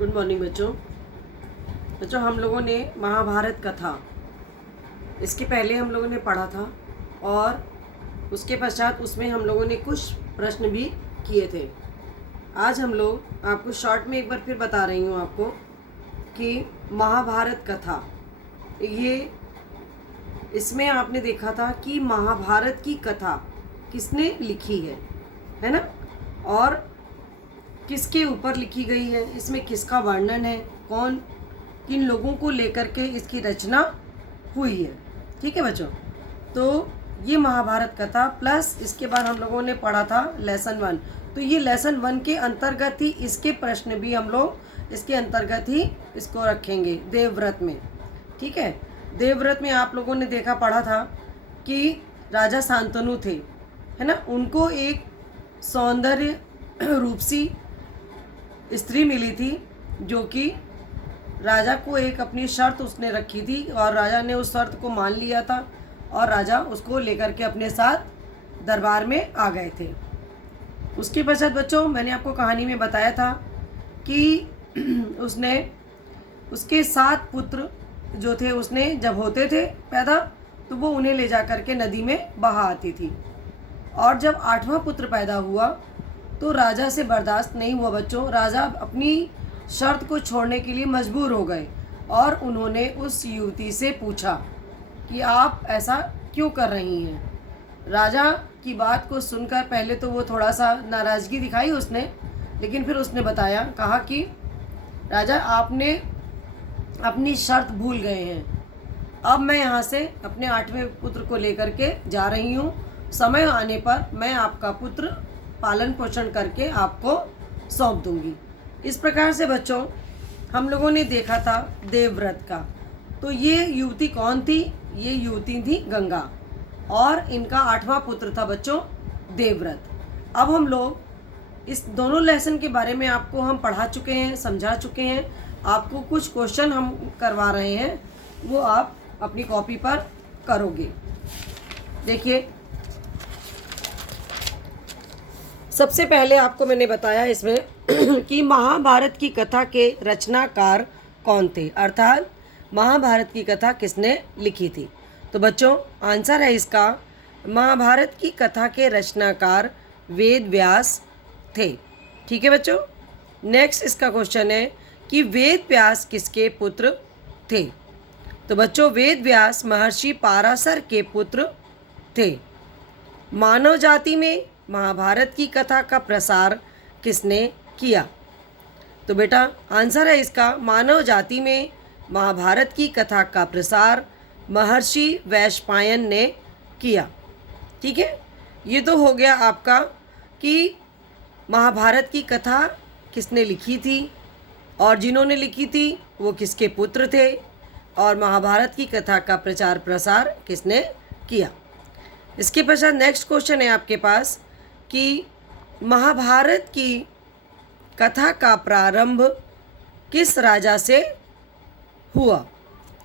Good morning बच्चों हम लोगों ने महाभारत कथा इसके पहले हम लोगों ने पढ़ा था और उसके पश्चात उसमें हम लोगों ने कुछ प्रश्न भी किए थे। आज हम लोग आपको शॉर्ट में एक बार फिर बता रही हूँ आपको कि महाभारत कथा ये इसमें आपने देखा था कि महाभारत की कथा किसने लिखी है ना, और किसके ऊपर लिखी गई है, इसमें किसका वर्णन है, कौन किन लोगों को लेकर के इसकी रचना हुई है। ठीक है बच्चों, तो ये महाभारत कथा प्लस इसके बाद हम लोगों ने पढ़ा था लेसन 1। तो ये लेसन 1 के अंतर्गत ही इसके प्रश्न भी हम लोग इसके अंतर्गत ही इसको रखेंगे देवव्रत में। ठीक है, देवव्रत में आप लोगों ने देखा पढ़ा था कि राजा शांतनु थे, है ना, उनको एक सौंदर्य रूपसी स्त्री मिली थी जो कि राजा को एक अपनी शर्त उसने रखी थी और राजा ने उस शर्त को मान लिया था और राजा उसको लेकर के अपने साथ दरबार में आ गए थे। उसके पश्चात बच्चों मैंने आपको कहानी में बताया था कि उसने उसके 7 पुत्र जो थे उसने जब होते थे पैदा तो वो उन्हें ले जा कर के नदी में बहा आती थी, और जब 8वां पुत्र पैदा हुआ तो राजा से बर्दाश्त नहीं हुआ बच्चों। राजा अपनी शर्त को छोड़ने के लिए मजबूर हो गए और उन्होंने उस युवती से पूछा कि आप ऐसा क्यों कर रही हैं। राजा की बात को सुनकर पहले तो वो थोड़ा सा नाराज़गी दिखाई उसने, लेकिन फिर उसने बताया, कहा कि राजा आपने अपनी शर्त भूल गए हैं, अब मैं यहाँ से अपने 8वें पुत्र को लेकर के जा रही हूँ, समय आने पर मैं आपका पुत्र पालन पोषण करके आपको सौंप दूंगी। इस प्रकार से बच्चों हम लोगों ने देखा था देवव्रत का। तो ये युवती कौन थी? ये युवती थी गंगा और इनका 8वां पुत्र था बच्चों देवव्रत। अब हम लोग इस दोनों लेसन के बारे में आपको हम पढ़ा चुके हैं, समझा चुके हैं। आपको कुछ क्वेश्चन हम करवा रहे हैं, वो आप अपनी कॉपी पर करोगे। देखिए, सबसे पहले आपको मैंने बताया इसमें कि महाभारत की कथा के रचनाकार कौन थे, अर्थात महाभारत की कथा किसने लिखी थी। तो बच्चों आंसर है इसका, महाभारत की कथा के रचनाकार वेद व्यास थे। ठीक है बच्चों, नेक्स्ट इसका क्वेश्चन है कि वेद व्यास किसके पुत्र थे। तो बच्चों वेद व्यास महर्षि पाराशर के पुत्र थे। मानव जाति में महाभारत की कथा का प्रसार किसने किया। तो बेटा आंसर है इसका, मानव जाति में महाभारत की कथा का प्रसार महर्षि वैशंपायन ने किया। ठीक है, ये तो हो गया आपका कि महाभारत की कथा किसने लिखी थी और जिन्होंने लिखी थी वो किसके पुत्र थे और महाभारत की कथा का प्रचार प्रसार किसने किया। इसके पश्चात नेक्स्ट क्वेश्चन है आपके पास कि महाभारत की कथा का प्रारंभ किस राजा से हुआ।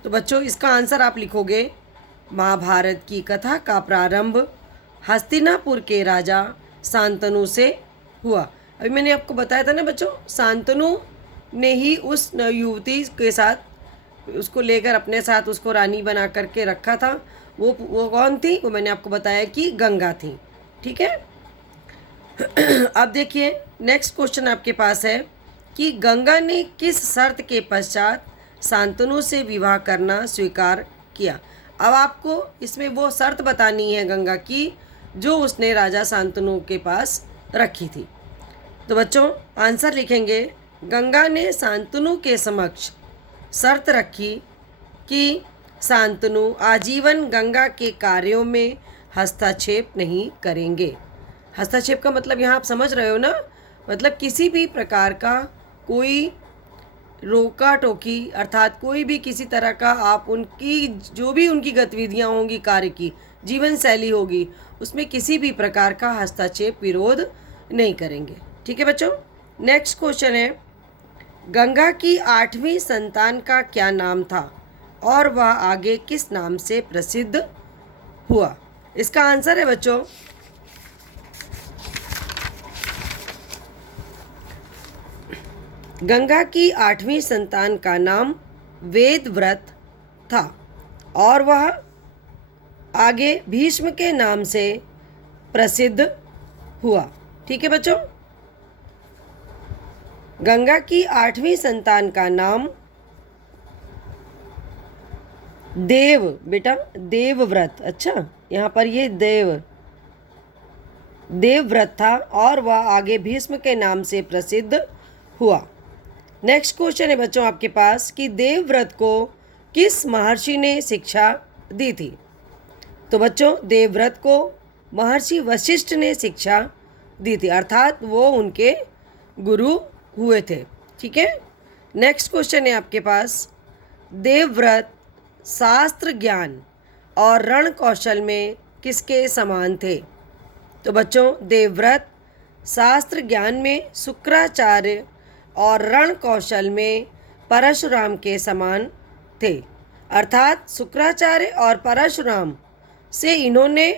तो बच्चों इसका आंसर आप लिखोगे, महाभारत की कथा का प्रारंभ हस्तिनापुर के राजा शांतनु से हुआ। अभी मैंने आपको बताया था ना बच्चों, शांतनु ने ही उस युवती के साथ उसको लेकर अपने साथ उसको रानी बना करके रखा था। वो कौन थी? वो मैंने आपको बताया कि गंगा थी। ठीक है, अब देखिए नेक्स्ट क्वेश्चन आपके पास है कि गंगा ने किस शर्त के पश्चात शांतनु से विवाह करना स्वीकार किया। अब आपको इसमें वो शर्त बतानी है गंगा की जो उसने राजा शांतनु के पास रखी थी। तो बच्चों आंसर लिखेंगे, गंगा ने शांतनु के समक्ष शर्त रखी कि शांतनु आजीवन गंगा के कार्यों में हस्तक्षेप नहीं करेंगे। हस्तक्षेप का मतलब यहाँ आप समझ रहे हो ना, मतलब किसी भी प्रकार का कोई रोका टोकी, अर्थात कोई भी किसी तरह का आप उनकी जो भी उनकी गतिविधियाँ होंगी, कार्य की जीवन शैली होगी, उसमें किसी भी प्रकार का हस्तक्षेप विरोध नहीं करेंगे। ठीक है बच्चों, नेक्स्ट क्वेश्चन है, गंगा की 8वीं संतान का क्या नाम था और वह आगे किस नाम से प्रसिद्ध हुआ। इसका आंसर है बच्चों, गंगा की 8वीं संतान का नाम वेदव्रत था और वह आगे भीष्म के नाम से प्रसिद्ध हुआ। ठीक है बच्चों, गंगा की 8वीं संतान का नाम देव, बेटा देवव्रत, अच्छा यहाँ पर ये देवव्रत था और वह आगे भीष्म के नाम से प्रसिद्ध हुआ। नेक्स्ट क्वेश्चन है बच्चों आपके पास कि देवव्रत को किस महर्षि ने शिक्षा दी थी। तो बच्चों देवव्रत को महर्षि वशिष्ठ ने शिक्षा दी थी, अर्थात वो उनके गुरु हुए थे। ठीक है, नेक्स्ट क्वेश्चन है आपके पास, देवव्रत शास्त्र ज्ञान और रण कौशल में किसके समान थे। तो बच्चों देवव्रत शास्त्र ज्ञान में शुक्राचार्य और रण कौशल में परशुराम के समान थे, अर्थात शुक्राचार्य और परशुराम से इन्होंने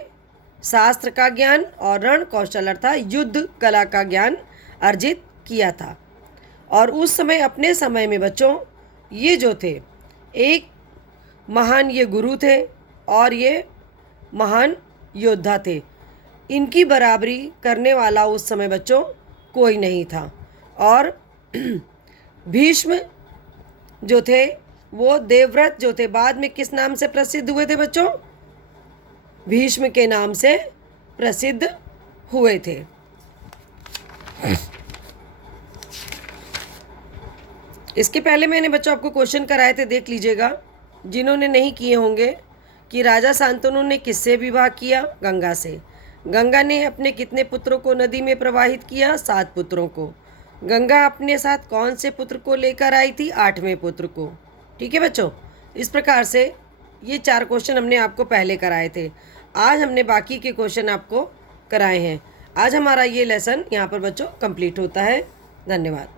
शास्त्र का ज्ञान और रण कौशल अर्थात युद्ध कला का ज्ञान अर्जित किया था। और उस समय अपने समय में बच्चों ये जो थे एक महान ये गुरु थे और ये महान योद्धा थे, इनकी बराबरी करने वाला उस समय बच्चों कोई नहीं था। और भीष्म जो थे वो देवव्रत जो थे बाद में किस नाम से प्रसिद्ध हुए थे बच्चों, भीष्म के नाम से प्रसिद्ध हुए थे। इसके पहले मैंने बच्चों आपको क्वेश्चन कराए थे, देख लीजिएगा जिन्होंने नहीं किए होंगे, कि राजा शांतनु ने किससे विवाह किया, गंगा से। गंगा ने अपने कितने पुत्रों को नदी में प्रवाहित किया, 7 पुत्रों को। गंगा अपने साथ कौन से पुत्र को लेकर आई थी, 8वें पुत्र को। ठीक है बच्चों, इस प्रकार से ये 4 क्वेश्चन हमने आपको पहले कराए थे। आज हमने बाकी के क्वेश्चन आपको कराए हैं। आज हमारा ये लेसन यहाँ पर बच्चों कंप्लीट होता है। धन्यवाद।